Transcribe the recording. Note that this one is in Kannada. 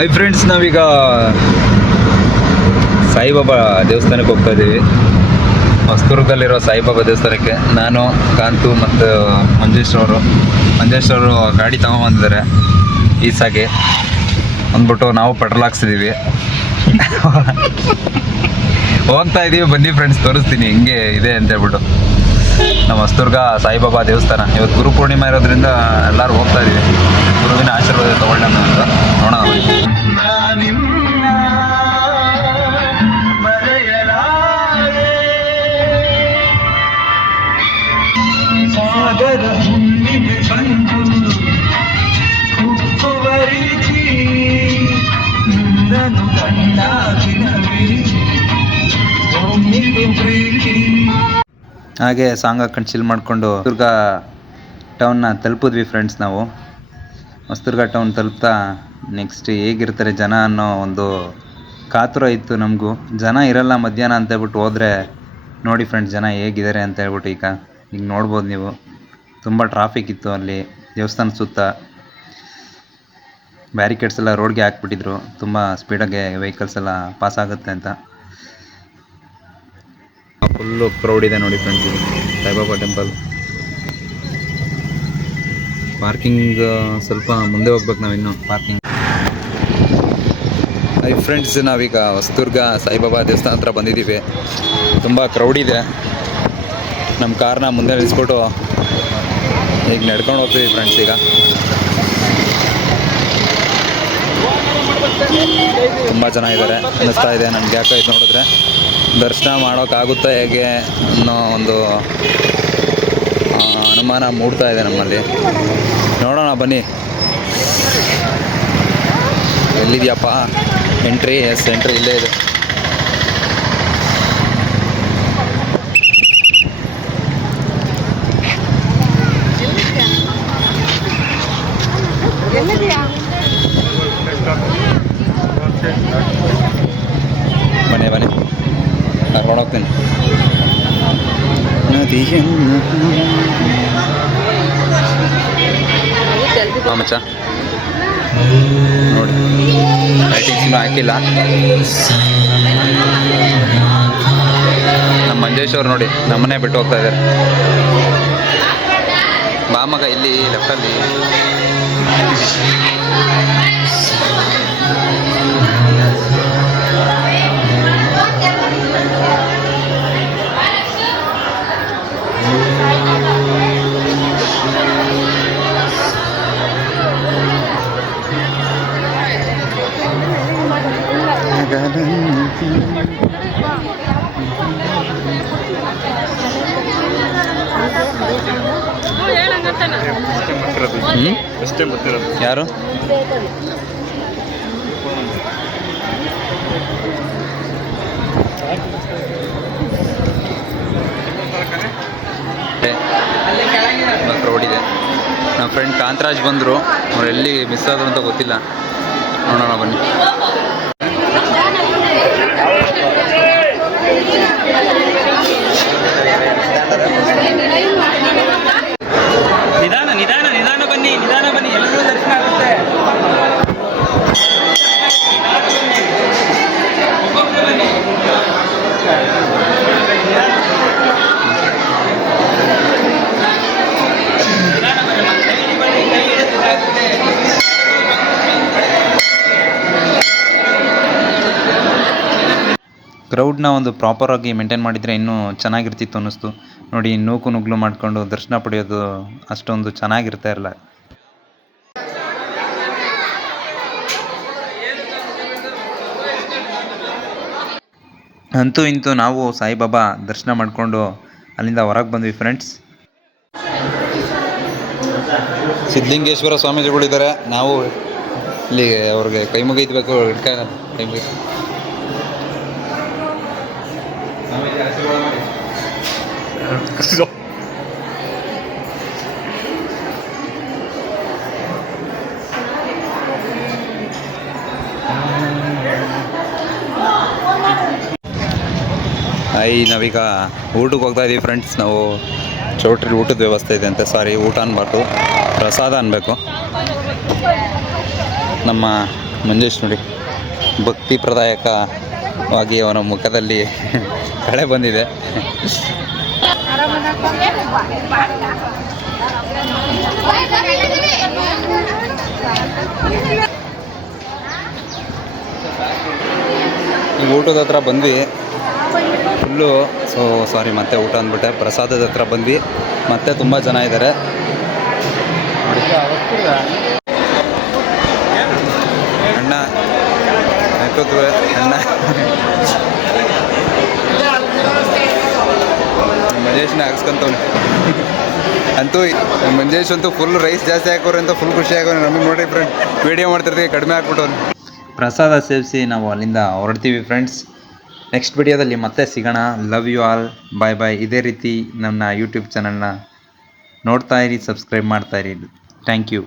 ಹೈ ಫ್ರೆಂಡ್ಸ್ ನಾವೀಗ ಸಾಯಿಬಾಬಾ ದೇವಸ್ಥಾನಕ್ಕೆ ಹೋಗ್ತಾ ಇದ್ದೀವಿ. ಹೊಸದುರ್ಗದಲ್ಲಿರೋ ಸಾಯಿಬಾಬಾ ದೇವಸ್ಥಾನಕ್ಕೆ ನಾನು, ಕಾಂತು ಮತ್ತು ಮಂಜೇಶ್ ಅವರು. ಮಂಜೇಶ್ ಅವರು ಗಾಡಿ ತಗೊಂಬಂದಿದ್ದಾರೆ ಈಸಾಗೆ. ಅಂದ್ಬಿಟ್ಟು ನಾವು ಪೆಟ್ರೋಲ್ ಹಾಕ್ಸಿದ್ದೀವಿ ಹೋಗ್ತಾ ಇದ್ದೀವಿ, ಬನ್ನಿ ಫ್ರೆಂಡ್ಸ್ ತೋರಿಸ್ತೀನಿ, ಹಿಂಗೆ ಇದೆ ಅಂತ ಹೇಳ್ಬಿಟ್ಟು. ನಮ್ಮ ಹೊಸದುರ್ಗ ಸಾಯಿಬಾಬಾ ದೇವಸ್ಥಾನ. ಇವತ್ತು ಗುರು ಪೂರ್ಣಿಮಾ ಇರೋದ್ರಿಂದ ಎಲ್ಲರೂ ಹೋಗ್ತಾ ಇದೀವಿ. ಗುರುವಿನ ಆಶೀರ್ವಾದ ತಗೊಳ್ಳೋಣ ಅಂತ ನೋಡೋಣ. ಹಾಗೆ ಸಾಂಗ್ ಹಾಕೊಂಡು ಚಿಲ್ ಮಾಡಿಕೊಂಡು ದುರ್ಗ ಟೌನ್ನ ತಲುಪಿದ್ವಿ ಫ್ರೆಂಡ್ಸ್ ನಾವು. ಹೊಸದುರ್ಗ ಟೌನ್ ತಲುಪ್ತಾ ನೆಕ್ಸ್ಟ್ ಹೇಗಿರ್ತಾರೆ ಜನ ಅನ್ನೋ ಒಂದು ಕಾತುರ ಇತ್ತು ನಮಗೂ. ಜನ ಇರಲ್ಲ ಮಧ್ಯಾಹ್ನ ಅಂತ ಹೇಳ್ಬಿಟ್ಟು ಹೋದರೆ ನೋಡಿ ಫ್ರೆಂಡ್ಸ್ ಜನ ಹೇಗಿದ್ದಾರೆ ಅಂತ ಹೇಳ್ಬಿಟ್ಟು ಈಗ ಈಗ ನೋಡ್ಬೋದು ನೀವು. ತುಂಬ ಟ್ರಾಫಿಕ್ ಇತ್ತು ಅಲ್ಲಿ, ದೇವಸ್ಥಾನ ಸುತ್ತ. ಬ್ಯಾರಿಕೇಡ್ಸ್ ಎಲ್ಲ ರೋಡ್ಗೆ ಹಾಕ್ಬಿಟ್ಟಿದ್ರು. ತುಂಬ ಸ್ಪೀಡಾಗೆ ವೆಹಿಕಲ್ಸ್ ಎಲ್ಲ ಪಾಸ್ ಆಗುತ್ತೆ ಅಂತ. ಫುಲ್ಲು ಕ್ರೌಡ್ ಇದೆ ನೋಡಿ ಫ್ರೆಂಡ್ಸ್ ಇದು. ಸಾಯಿಬಾಬಾ ಟೆಂಪಲ್ ಪಾರ್ಕಿಂಗ್ ಸ್ವಲ್ಪ ಮುಂದೆ ಹೋಗ್ಬೇಕು ನಾವಿನ್ನು ಪಾರ್ಕಿಂಗ್ ಐ ಫ್ರೆಂಡ್ಸ್ ನಾವೀಗ ಹೊಸದುರ್ಗ ಸಾಯಿಬಾಬಾ ದೇವಸ್ಥಾನ ಹತ್ರ ಬಂದಿದ್ದೀವಿ. ತುಂಬ ಕ್ರೌಡ್ ಇದೆ. ನಮ್ಮ ಕಾರ್ನ ಮುಂದೆ ನಿಲ್ಲಿಸ್ಬಿಟ್ಟು ಈಗ ನಡ್ಕೊಂಡು ಹೋಗ್ತೀವಿ ಫ್ರೆಂಡ್ಸ್ ಈಗ. ತುಂಬ ಜನ ಇದ್ದಾರೆ ಅನ್ನಿಸ್ತಾ ಇದೆ ನಮ್ಗೆ ಯಾಕೋ ಇದು ನೋಡಿದ್ರೆ. ದರ್ಶನ ಮಾಡೋಕ್ಕಾಗುತ್ತಾ ಹೇಗೆ ಅನ್ನೋ ಒಂದು ಅನುಮಾನ ಮೂಡ್ತಾ ಇದೆ ನಮ್ಮಲ್ಲಿ. ನೋಡೋಣ, ಬನ್ನಿ. ಎಲ್ಲಿದೆಯಪ್ಪ? ಎಂಟ್ರಿ ಎಸ್ ಎಂಟ್ರಿ ಇಲ್ಲೇ ಇದೆ ಬನ್ನಿ ಬನ್ನಿ ಕರ್ಕೊಂಡು ಹೋಗ್ತೀನಿ ಮಚ್ಚ. ನೋಡಿ. ಲೈಟಿಂಗ್ಸ್ ಇನ್ನೂ ಹಾಕಿಲ್ಲ. ನಮ್ಮ ಮಂಜೇಶ್ ನೋಡಿ ನಮ್ಮನೆ ಬಿಟ್ಟು ಹೋಗ್ತಾ ಇದ್ದಾರೆ. ಮಾಮಗ ಮಗ ಇಲ್ಲಿ ಲೆಫ್ಟಲ್ಲಿ ಹ್ಮ್? ಯಾರು? ರೋಡಿದೆ ನಮ್ಮ ಫ್ರೆಂಡ್ ಕಾಂತರಾಜ್ ಬಂದರು. ಅವ್ರು ಎಲ್ಲಿ ಮಿಸ್ ಆದ್ರು ಅಂತ ಗೊತ್ತಿಲ್ಲ. ನೋಡೋಣ ಬನ್ನಿ ನಿಧಾನ ನಿಧಾನ ನಿಧಾನ ಬನ್ನಿ ನಿಧಾನ ಬನ್ನಿ ಎಲ್ಲರೂ ದರ್ಶನ ಆಗುತ್ತೆ ಕ್ರೌಡ್ನ ಒಂದು ಪ್ರಾಪರಾಗಿ ಮೇಂಟೈನ್ ಮಾಡಿದರೆ ಇನ್ನೂ ಚೆನ್ನಾಗಿರ್ತಿತ್ತು ಅನ್ನಿಸ್ತು. ನೋಡಿ, ನೂಕು ನುಗ್ಲು ಮಾಡ್ಕೊಂಡು ದರ್ಶನ ಪಡೆಯೋದು ಅಷ್ಟೊಂದು ಚೆನ್ನಾಗಿರ್ತಾ ಇರಲ್ಲ. ಅಂತೂ ಇಂತೂ ನಾವು ಸಾಯಿಬಾಬಾ ದರ್ಶನ ಮಾಡಿಕೊಂಡು ಅಲ್ಲಿಂದ ಹೊರಗೆ ಬಂದ್ವಿ ಫ್ರೆಂಡ್ಸ್ ಸಿದ್ಧಲಿಂಗೇಶ್ವರ ಸ್ವಾಮೀಜಿಗಳಿದ್ದಾರೆ. ನಾವು ಇಲ್ಲಿ ಅವ್ರಿಗೆ ಕೈ ಮುಗಿದ್ಬೇಕು ಹಿಡ್ಕ ಕೈ ಮುಗಿ ಐ ನಾವೀಗ ಊಟಕ್ಕೆ ಹೋಗ್ತಾ ಇದೀವಿ ಫ್ರೆಂಡ್ಸ್ ನಾವು ಚೌಟ್ರಿ ಊಟದ ವ್ಯವಸ್ಥೆ ಇದೆ ಅಂತೆ ಸಾರಿ ಊಟ ಅನ್ಬಾರ್ದು. ಪ್ರಸಾದ ಅನ್ಬೇಕು. ನಮ್ಮ ಮಂಜೇಶ್ ನೋಡಿ, ಭಕ್ತಿ ಪ್ರದಾಯಕವಾಗಿ ಅವನ ಮುಖದಲ್ಲಿ ಕಳೆ ಬಂದಿದೆ. ಊಟದ ಹತ್ರ ಬಂದ್ವಿ. ಫುಲ್ಲು ಸೊ ಸಾರಿ ಮತ್ತೆ ಊಟ ಅಂದ್ಬಿಟ್ಟೆ. ಪ್ರಸಾದದ ಹತ್ರ ಬಂದ್ವಿ. ಮತ್ತೆ ತುಂಬ ಜನ ಇದ್ದಾರೆ ಅಣ್ಣ ಅಣ್ಣ. ಮಂಜೇಶ್ನ ಹಾಕ್ಸ್ಕೊಂತವ್ನು. ಅಂತೂ ಮಂಜೇಶ್ ಅಂತೂ ಫುಲ್ ರೈಸ್ ಜಾಸ್ತಿ ಹಾಕೋರು ಅಂತ ಫುಲ್ ಖುಷಿ ಆಗೋನು. ನಮಗೆ ನೋಡ್ರಿ ಫ್ರೆಂಡ್ ವೀಡಿಯೋ ಮಾಡ್ತಿರ್ತೀವಿ, ಕಡಿಮೆ ಹಾಕ್ಬಿಟ್ಟವ್ನು ಪ್ರಸಾದ ಸೇವಿಸಿ ನಾವು ಅಲ್ಲಿಂದ ಹೊರಡ್ತೀವಿ ಫ್ರೆಂಡ್ಸ್ ನೆಕ್ಸ್ಟ್ ವಿಡಿಯೋದಲ್ಲಿ ಮತ್ತೆ ಸಿಗೋಣ. Love you all bye bye ಇದೇ ರೀತಿ ನನ್ನ ಯೂಟ್ಯೂಬ್ ಚಾನಲ್ನ ನೋಡ್ತಾ ಇರಿ ಸಬ್ಸ್ಕ್ರೈಬ್ ಮಾಡ್ತಾ ಇರಿ. Thank you